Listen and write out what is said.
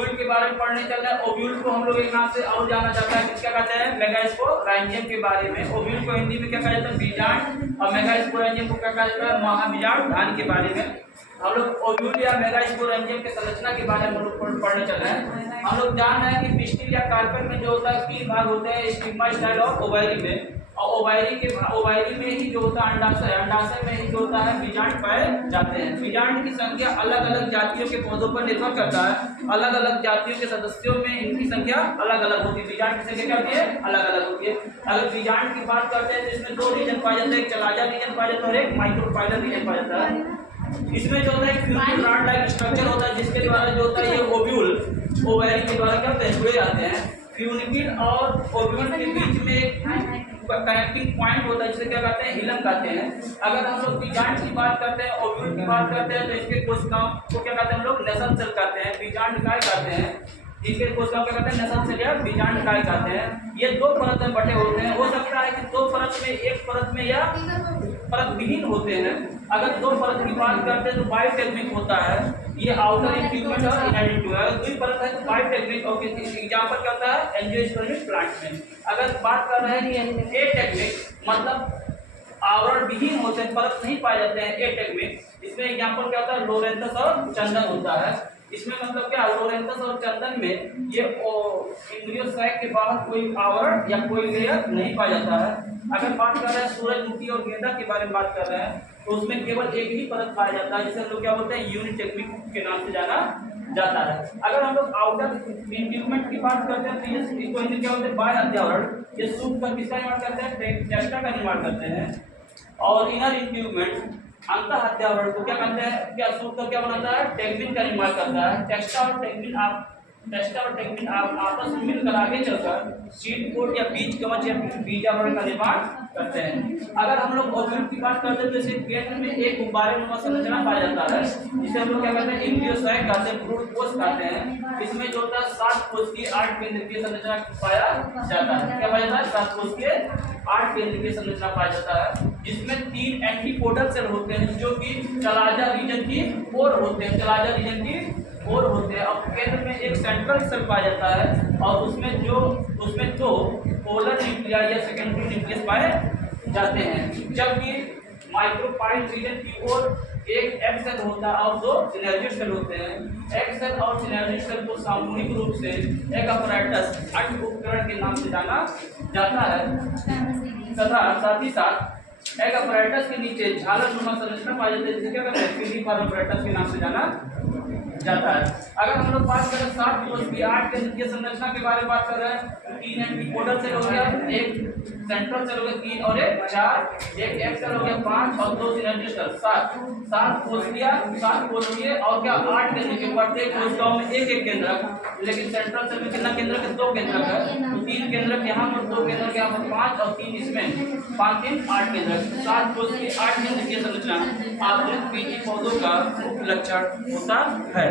Ovule के बारे में पढ़ने चल रहे हैं। ओव्यूल को हम लोग एक नाम से और जाना जाता है, क्या कहते हैं, मेगास्पोरेंजियम के बारे में। ओव्यूल को हिंदी में क्या कहा जाता है, बीजांड, और मेगास्पोरेंजियम को क्या कहा जाता है, महाबीजांड धान के बारे में हम लोग ओव्यूल या मेगास्पोरेंजियम के संरचना के बारे में हम लोग पढ़ने चल रहे हैं। हम लोग जान रहे हैं कि पिस्टिल या कार्पेल में जो होता है 3 भाग होते हैं, स्टिग्मा स्टाइल और ओवारी में। और ओवारी में ही जो होता है अंडाशय, अंडाशय में ही जो होता है बीजांड पाए जाते हैं। बीजांड की संख्या अलग अलग जातियों के पौधों पर निर्भर करता है। अलग अलग जातियों के सदस्यों में इनकी संख्या अलग अलग होती है। बीजांड की संख्या क्या होती है, अलग अलग होती है। अगर बीजांड की बात करते हैं तो इसमें 2 रीजन पाया जाता है, एक चलाजा रीजन पाया जाता है और एक माइक्रोफाइलर रीजन पाया जाता है। इसमें जो होता है फ्यूनिक्यूल रॉड लाइक स्ट्रक्चर होता है, जिसके द्वारा जो होता है ये ओव्यूल ओवरी के द्वारा क्या होते हैं, जुड़े जाते हैं। फ्यूनिक्यूल और ओव्यूल के बीच में एक कनेक्टिंग पॉइंट होता है, जिसे क्या कहते हैं, हिलम कहते हैं। अगर हम लोग बीजांड की बात करते हैं, ओव्यूल की बात करते हैं, तो इसके कोशिकाओं को क्या कहते हैं हम लोग, नेसल सेल कहते हैं, बीजांड काय कहते हैं। इनके कोशिकाओं क्या कहते हैं, नेसल सेल या बीजांड काय कहते हैं। ये 2 परत में बटे होते हैं। हो सकता है कि 2 परत में, एक परत में या परत विहीन होते हैं। अगर 2 परत की बात करते हैं तो बायोटेक्निक होता है, ये आउटर इंट्यूमेंट और इनर इंट्यूमेंट। 2 परत है तो बायोटेक्निक। और एग्जांपल क्या होता है, एंजियोस्पर्मिक प्लांट में। अगर बात कर रहे हैं कि एटेक्निक मतलब आवरण विहीन होते हैं, परत नहीं पाए जाते हैं, एटेक्निक, इसमें एग्जांपल क्या होता है, लोरेंथस और चंदन होता है। इसमें मतलब क्या, लोरेंथस और चंदन में ये इंद्रियो सैक के बाहर कोई आवरण या कोई लेयर नहीं पाया जाता है। अगर बात कर रहे हैं सूरजमुखी और गेंदा के बारे में बात कर रहे हैं, तो उसमें केवल एक ही परत पाया जाता है, जिसे लोग क्या बोलते हैं, यूनिटेक्निक के नाम से जाना जाता है। अगर हम लोग आउटर इंट्यूमेंट की बात करते हैं तो ये इसको हिंदी क्या बोलते हैं, बाह्य अध्यावरण। ये सूख कर किसका निर्माण करते हैं, टेक्स्टा का निर्माण करते हैं। और इनर इंट्यूमेंट अंतः अध्यावरण को क्या कहते हैं, क्या सूख कर क्या बनाता है, टेग्मिन का निर्माण करता है। टेक्स्टा और टेग्मिन आपस में मिलकर आगे चलकर सीड कोट या बीज कवच या बीजावरण का निर्माण करते हैं। अगर हम लोग ओव्यूल की बात करते हैं तो इसे केंद्र में एक गुब्बारेनुमा संरचना पाया जाता है, जिसे हम लोग क्या कहते हैं, एम्ब्रियोसाइक कहते हैं, भ्रूण कोश कहते हैं। इसमें जो होता है 7 कोशिकीय 8 केंद्रकीय संरचना पाया जाता है। क्या पाया जाता है, 7 कोशिकीय 8 केंद्रकीय संरचना पाया जाता है, जिसमें 3 एंटीपोडल सेल होते हैं, जो कि चलाजा रीजन की ओर होते हैं, चलाजा रीजन की ओर होते हैं। और केंद्र में एक सेंट्रल सेल पाया जाता है, और उसमें 2 पोलर न्यूक्लिया या सेकेंडरी न्यूक्लियस पाए जाते हैं। जबकि माइक्रोफाइल रीजन की ओर एक एग सेल होता है और 2 सिनर्जिड सेल होते हैं। एग सेल और सिनर्जिड सेल को सामूहिक रूप से एग अपैरेटस अंड उपकरण के नाम से जाना जाता है। तथा साथ ही साथ एग अपैरेटस के नीचे झालरनुमा संरचना पाई जाती है, जिसे क्या कहते हैं, पीलिफॉर्म अपैरेटस के नाम से जाना जाता है। अगर हम लोग बात करें 7 कोशिकीय 8 केंद्रकीय संरचना के बारे में बात कर रहे हैं, 3 एंटीपोडल सेल हो गया, एक सेंट्रल सेल हो गया 3 और एक 4, एक एग सेल हो गया 5 और 2 सिनर्जिड सेल 7 कोशिकीय और क्या 8 केंद्रकीय। प्रत्येक कोशिकाओं में एक एक केंद्रक, लेकिन सेंट्रल सेल में कितना केंद्रक है, 2 केंद्रक है। तो 3 केंद्रक यहाँ पर, 2 केंद्रक यहाँ पर 5 और 3 इसमें, 5 3 8 केंद्रक। 7 कोशिकीय 8 केंद्रकीय संरचना आधुनिक बीजी पौधों का मुख्य लक्षण होता है।